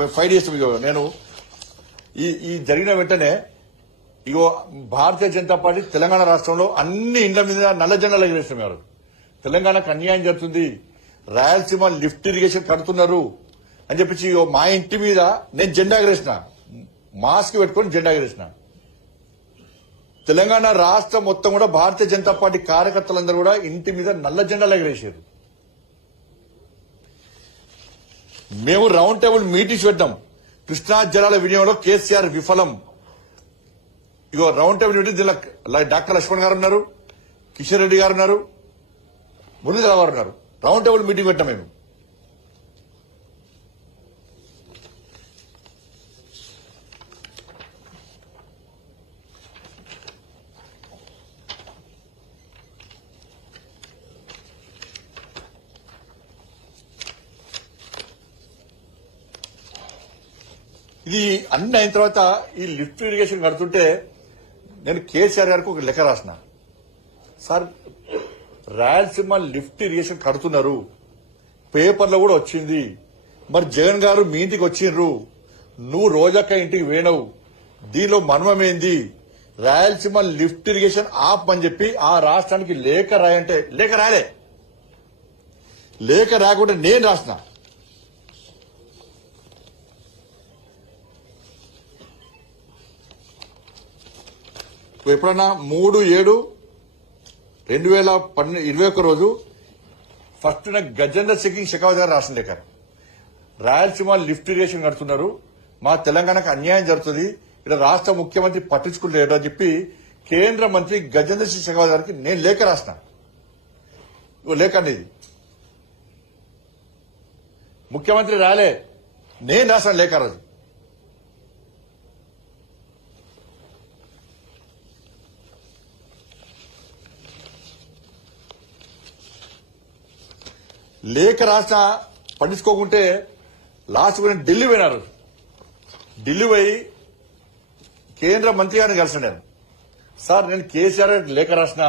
5 days నేను ఈ జరిగిన వెంటనే ఇగో భారతీయ జనతా పార్టీ తెలంగాణ రాష్ట్రంలో అన్ని ఇండ్ల మీద నల్ల జెండాలు ఎగరేస్తున్నారు. తెలంగాణకు అన్యాయం జరుగుతుంది, రాయలసీమ లిఫ్ట్ ఇరిగేషన్ కడుతున్నారు అని చెప్పేసి ఇగో మా ఇంటి మీద నేను జెండా ఎగరేసిన, మాస్క్ పెట్టుకుని జెండా ఎగరేసిన. తెలంగాణ రాష్ట్రం మొత్తం కూడా భారతీయ జనతా పార్టీ కార్యకర్తలందరూ కూడా ఇంటి మీద నల్ల జెండాలు ఎగరేసారు. మేము రౌండ్ టేబుల్ మీటింగ్స్ పెట్టాం. కృష్ణా జలాల వినియోగంలో కేసీఆర్ విఫలం. ఇగో రౌండ్ టేబుల్ మీటింగ్ దీనిలో డాక్టర్ లక్ష్మణ్ గారు ఉన్నారు, కిషన్ రెడ్డి గారు ఉన్నారు, మురళీధర్ గారు ఉన్నారు. రౌండ్ టేబుల్ మీటింగ్ పెట్టాం మేము. ఇది అన్ని అయిన తర్వాత ఈ లిఫ్ట్ ఇరిగేషన్ కడుతుంటే నేను కేసీఆర్ గారికి ఒక లెక్క రాసిన. సార్, రాయలసీమ లిఫ్ట్ ఇరిగేషన్ కడుతున్నారు, పేపర్లో కూడా వచ్చింది. మరి జగన్ గారు మీ ఇంటికి వచ్చిండ్రు, నువ్వు రోజక్క ఇంటికి వేణవు, దీనిలో మర్మమేంది? రాయలసీమ లిఫ్ట్ ఇరిగేషన్ ఆప్ అని చెప్పి ఆ రాష్ట్రానికి లేఖ రాయంటే లేఖ రాయలే. లేఖ రాకుండా నేను రాసిన. ఎప్పుడన్నా 3/7/2021 రోజు ఫస్ట్ గజేందర్ సింగ్ షెకావత్ గారు రాసిన లేఖ, రాయలసీమ లిఫ్ట్ ఇరిగేషన్ కడుతున్నారు, మా తెలంగాణకు అన్యాయం జరుగుతుంది, ఇక్కడ రాష్ట్ర ముఖ్యమంత్రి పట్టించుకుంటలేడు అని చెప్పి కేంద్ర మంత్రి గజేందర్ సింగ్ షెకావత్ గారికి నేను లేఖ రాసిన. లేఖ అనేది ముఖ్యమంత్రి రాలే, నేను రాసిన లేఖ రోజు. లేఖ రాసిన పట్టించుకోకుంటే లాస్ట్ నేను ఢిల్లీ పోయినారు. ఢిల్లీ పోయి కేంద్ర మంత్రి గారిని కలిసి నేను, సార్ నేను కేసీఆర్ లేఖ రాసిన,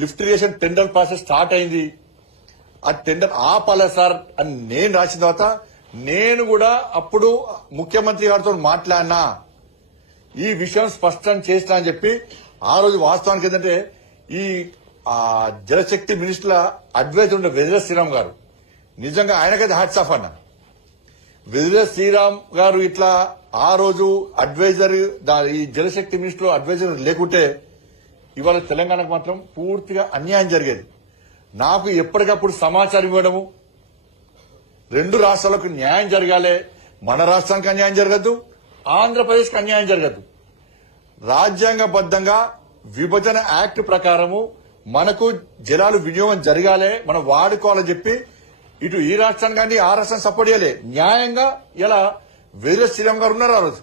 lift irrigation tender process start అయింది, ఆ టెండర్ ఆపాలి సార్ అని నేను రాసిన తర్వాత నేను కూడా అప్పుడు ముఖ్యమంత్రి గారితో మాట్లాడినా, ఈ విషయం స్పష్టం చేసినా అని చెప్పి ఆ రోజు వాస్తవానికి ఏంటంటే ఈ జలశక్తి మినిస్టర్ల అడ్వైజర్ ఉండే వెదిరే శ్రీరామ్ గారు, నిజంగా ఆయనకైతే హ్యాట్స్ ఆఫ్ అన్న. వెదిరే శ్రీరామ్ గారు ఇట్లా ఆ రోజు అడ్వైజర్ ఈ జలశక్తి మినిస్టర్ అడ్వైజర్ లేకుంటే ఇవాళ తెలంగాణకు మాత్రం పూర్తిగా అన్యాయం జరిగేది. నాకు ఎప్పటికప్పుడు సమాచారం ఇవ్వడము, రెండు రాష్ట్రాలకు న్యాయం జరగాలి, మన రాష్ట్రానికి అన్యాయం జరగద్దు, ఆంధ్రప్రదేశ్కి అన్యాయం జరగద్దు. రాజ్యాంగబద్దంగా విభజన యాక్ట్ ప్రకారము మనకు జలాలు వినియోగం జరగాలి, మనం వాడుకోవాలని చెప్పి ఇటు ఈ రాష్ట్రానికి కానీ ఆ రాష్ట్రాన్ని సపోర్ట్ చేయాలి. న్యాయంగా ఇలా వెదిరే శ్రీరామ్ గారు ఉన్నారు. ఆ రోజు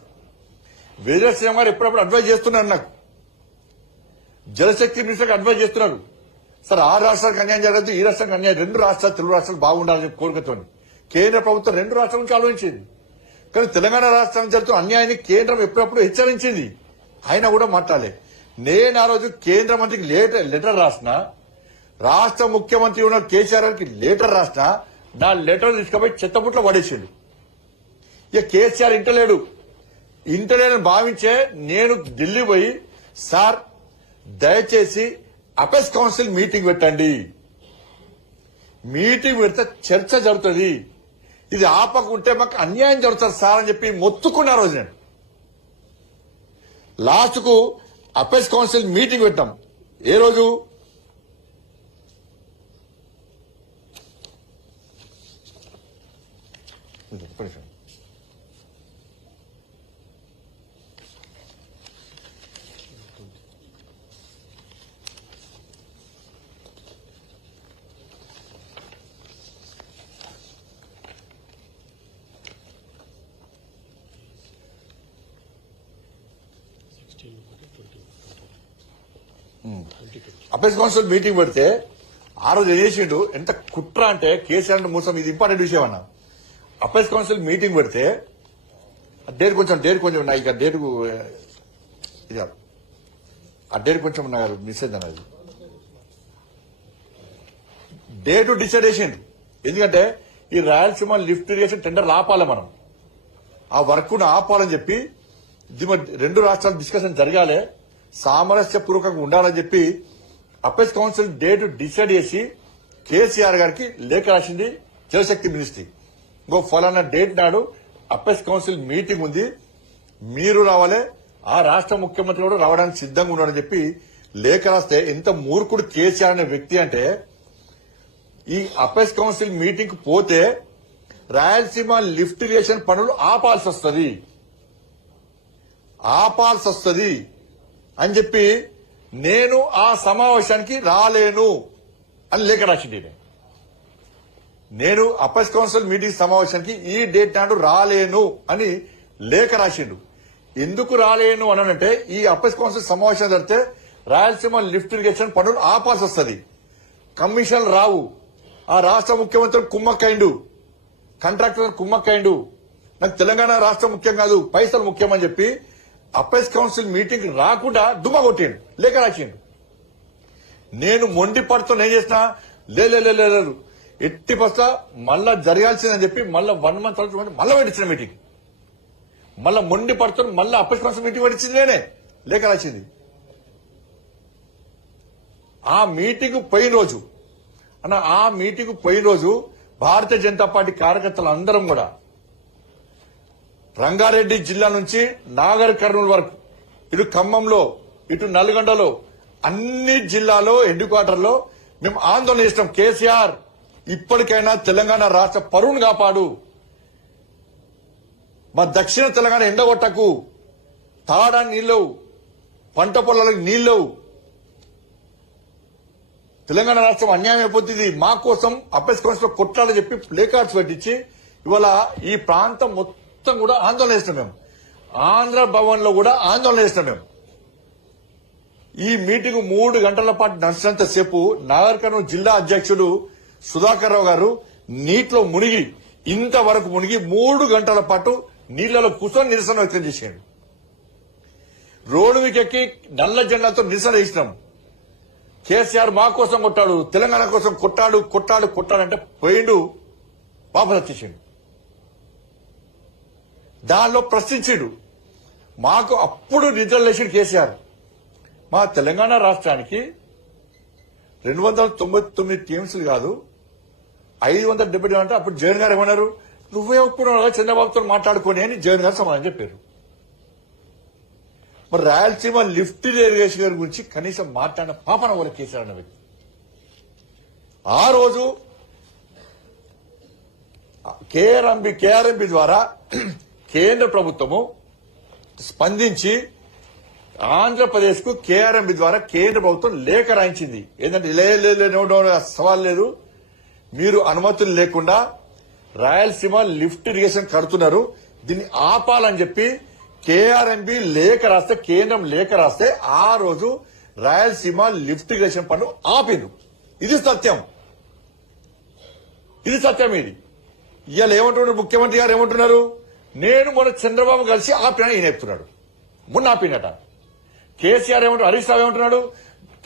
వెదిరే శ్రీరామ్ గారు ఎప్పుడప్పుడు అడ్వైజ్ చేస్తున్నారు, నాకు జలశక్తి మినిస్టర్కి అడ్వైజ్ చేస్తున్నారు. సార్, ఆ రాష్ట్రానికి అన్యాయం జరగదు, ఈ రాష్ట్రానికి అన్యాయం, రెండు రాష్ట్రాలు తెలుగు రాష్ట్రాలు బాగుండాలని కోరికతో కేంద్ర ప్రభుత్వం రెండు రాష్ట్రాల నుంచి ఆలోచించింది. కానీ తెలంగాణ రాష్ట్రానికి జరుగుతున్న అన్యాయాన్ని కేంద్రం ఎప్పుడప్పుడు హెచ్చరించింది, అయినా కూడా మాట్లాడలే. నేను ఆ రోజు కేంద్ర మంత్రికి లెటర్ రాసిన, రాష్ట్ర ముఖ్యమంత్రి ఉన్న కేసీఆర్ గారికి లెటర్ రాసిన, నా లెటర్ తీసుకుపోయి చెత్తపుట్లో పడేసిండు. ఇక కేసీఆర్ ఇంటలేడని భావించే నేను ఢిల్లీ పోయి, సార్ దయచేసి అపెక్స్ కౌన్సిల్ మీటింగ్ పెట్టండి, మీటింగ్ పెడితే చర్చ జరుగుతుంది, ఇది ఆపకుంటే మాకు అన్యాయం జరుగుతుంది సార్ అని చెప్పి మొత్తుకున్న రోజు నేను. లాస్ట్ కు అపెక్స్ కౌన్సిల్ మీటింగ్ పెట్టాం. ఏ రోజు? అపెక్స్ కౌన్సిల్ మీటింగ్ పెడితే ఆ రోజు ఏం చేసిండు, ఎంత కుట్ర అంటే కేసీఆర్ మోసం. ఇది ఇంపార్టెంట్ విషయం అన్న. అపెక్స్ కౌన్సిల్ మీటింగ్ పెడితే డేట్ కొంచెం నా ఇక డేట్ ఇది ఆ డేట్ కొంచెం నాకు మిస్ అయింది అన్నది. డేట్ డిసైడ్ చేసిండు. ఎందుకంటే ఈ రాయలసీమ లిఫ్ట్ ఇరిగేషన్ టెండర్లు ఆపాలి, మనం ఆ వర్క్ ను ఆపాలని చెప్పి రెండు రాష్ట్రాల డిస్కషన్ జరగాలి, సామరస్యపూర్వకంగా ఉండాలని చెప్పి అపెక్స్ కౌన్సిల్ డేట్ డిసైడ్ చేసి కేసీఆర్ గారికి లేఖ రాసింది జలశక్తి మినిస్ట్రీ. ఇంకో ఫలానా డేట్ నాడు అపెక్స్ కౌన్సిల్ మీటింగ్ ఉంది, మీరు రావాలి, ఆ రాష్ట్ర ముఖ్యమంత్రి కూడా రావడానికి సిద్దంగా ఉన్నాడని చెప్పి లేఖ రాస్తే ఎంత మూర్ఖుడు కేసీఆర్ అనే వ్యక్తి అంటే, ఈ అపెక్స్ కౌన్సిల్ మీటింగ్ కు పోతే రాయలసీమ లిఫ్ట్ ఇరిగేషన్ పనులు ఆపాల్సి వస్తుంది అని చెప్పి నేను ఆ సమావేశానికి రాలేను అని లేఖ రాసింది. నేను అపెక్స్ కౌన్సిల్ మీటింగ్ సమావేశానికి ఈ డేట్ నాడు రాలేను అని లేఖ రాసిండు. ఎందుకు రాలేను అనంటే ఈ అపెక్స్ కౌన్సిల్ సమావేశం జరిగితే రాయలసీమ లిఫ్ట్ ఇరిగేషన్ పనులు ఆపాల్సి వస్తుంది, కమిషన్ రావు, ఆ రాష్ట్ర ముఖ్యమంత్రి కుమ్మక్కైండు, కాంట్రాక్టర్ కుమ్మక్కైండు, నాకు తెలంగాణ రాష్ట్రం ముఖ్యం కాదు, పైసలు ముఖ్యం అని చెప్పి అపెక్స్ కౌన్సిల్ మీటింగ్ రాకుండా దుమ్మ కొట్టిండు, లేఖ రాసిండు. నేను మొండి పడుతున్నా ఏం చేసినా లేదు ఎట్టి పస్తా మళ్ళా జరగాల్సిందని చెప్పి మళ్ళా 1 month మళ్ళా పెట్టించిన మీటింగ్, మళ్ళా మొండి పడుతున్న మళ్ళా అపెక్స్ కౌన్సిల్ మీటింగ్ పెట్టించింది నేనే, లేఖ రాసింది. ఆ మీటింగ్ పోయిన రోజు భారతీయ జనతా పార్టీ కార్యకర్తలు అందరం కూడా రంగారెడ్డి జిల్లా నుంచి నాగర్ కర్నూలు వరకు, ఇటు ఖమ్మంలో, ఇటు నల్గొండలో, అన్ని జిల్లాలో హెడ్ క్వార్టర్లో మేము ఆందోళన చేస్తాం. కేసీఆర్ ఇప్పటికైనా తెలంగాణ రాష్ట్ర పరువును కాపాడు, మా దక్షిణ తెలంగాణ ఎండగొట్టకు, తాగడానికి నీళ్లవు, పంట పొలాలకు నీళ్లవు, తెలంగాణ రాష్ట్రం అన్యాయం అయిపోతుంది, మా కోసం అపెక్స్ కౌన్సిల్ కొట్లాలని చెప్పి ప్లే కార్డ్స్ పెట్టించి ఇవాళ ఈ ప్రాంతం మొత్తం కూడా ఆందోళన చేస్తున్నాం. మేము ఆంధ్ర భవన్ లో కూడా ఆందోళన చేస్తున్నాం. మేము ఈ మీటింగ్ 3 గంటల పాటు నడిచినంతసేపు నాగర్ కర్నూలు జిల్లా అధ్యక్షుడు సుధాకర్ రావు గారు నీటిలో మునిగి, ఇంతవరకు మునిగి 3 గంటల పాటు నీళ్లలో కూర్చొని నిరసన వ్యక్తం చేశాడు. రోడ్డు మీకు ఎక్కి నల్ల జెండాతో నిరసన చేసినాం. కేసీఆర్ మా కోసం కొట్టాడు, తెలంగాణ కోసం కొట్టాడంటే పోయిండు, వాపసు వచ్చేసిండు. దానిలో ప్రశ్నించాడు. మాకు అప్పుడు నిద్రలు లేచాడు కేసీఆర్. మా తెలంగాణ రాష్ట్రానికి 299 టీఎంసీలు కాదు 570 అంటే అప్పుడు జగన్ గారు ఏమన్నారు, నువ్వే ఒప్పుకున్నావు చంద్రబాబుతో మాట్లాడుకోని అని జగన్ గారు సమాధానం చెప్పారు. మరి రాయలసీమ లిఫ్ట్ ఇరిగేషన్ గారి గురించి కనీసం మాట్లాడిన పాపన కూడా కేసీఆర్ అన్న వ్యక్తి. ఆ రోజు కేఆర్ఎంబి ద్వారా కేంద్ర ప్రభుత్వము స్పందించి ఆంధ్రప్రదేశ్ కు కేఆర్ఎంబి ద్వారా కేంద్ర ప్రభుత్వం లేఖ రాయించింది. ఏంటంటే సవాల్ లేదు, మీరు అనుమతులు లేకుండా రాయలసీమ లిఫ్ట్ ఇరిగేషన్ కడుతున్నారు, దీన్ని ఆపాలని చెప్పి కేఆర్ఎంబి లేఖ రాస్తే, కేంద్రం లేఖ రాస్తే ఆ రోజు రాయలసీమ లిఫ్ట్ ఇరిగేషన్ పనులు ఆపింది. ఇది సత్యం. ఇది ఇవాళ ఏమంటున్నారు ముఖ్యమంత్రి గారు, ఏమంటున్నారు, నేను మొన్న చంద్రబాబు కలిసి ఆపిన ఈయన చెప్తున్నాడు, మొన్న ఆపినట. కేసీఆర్ ఏమంటారు, హరీష్ రావు ఏమంటున్నాడు,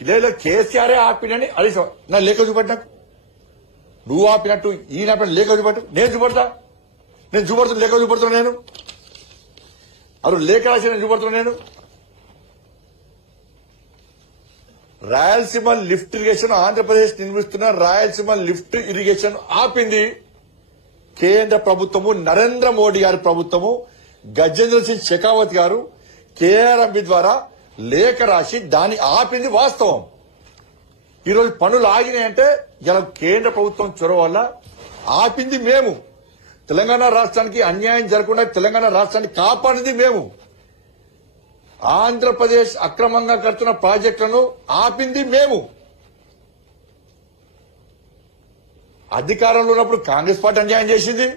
లేదు కేసీఆరే ఆపినని హరీష్ రావు. నా లేఖ చూపట్టు, నాకు నువ్వు ఆపినట్టు ఈయన ఆపిన లేఖ చూపట్టు, నేను చూపడతాను లేఖ చూపడుతున్నా, నేను అరు లేఖ రాసి నేను చూపడుతున్నా. నేను రాయలసీమ లిఫ్ట్ ఇరిగేషన్ ఆంధ్రప్రదేశ్ నిర్మిస్తున్న రాయలసీమ లిఫ్ట్ ఇరిగేషన్ ఆపింది కేంద్ర ప్రభుత్వము, నరేంద్ర మోడీ గారి ప్రభుత్వము, గజేంద్ర సింగ్ షెకావత్ గారు కేఆర్ఎంబి ద్వారా లేఖ రాసి దాన్ని ఆపింది వాస్తవం. ఈరోజు పనులు ఆగినాయంటే ఇలా కేంద్ర ప్రభుత్వం చొరవ వల్ల ఆపింది మేము. తెలంగాణ రాష్ట్రానికి అన్యాయం జరగకుండా తెలంగాణ రాష్ట్రాన్ని కాపాడింది మేము. ఆంధ్రప్రదేశ్ అక్రమంగా కడుతున్న ప్రాజెక్టులను ఆపింది మేము. అధికారంలో ఉన్నప్పుడు కాంగ్రెస్ పార్టీ అన్యాయం చేసింది,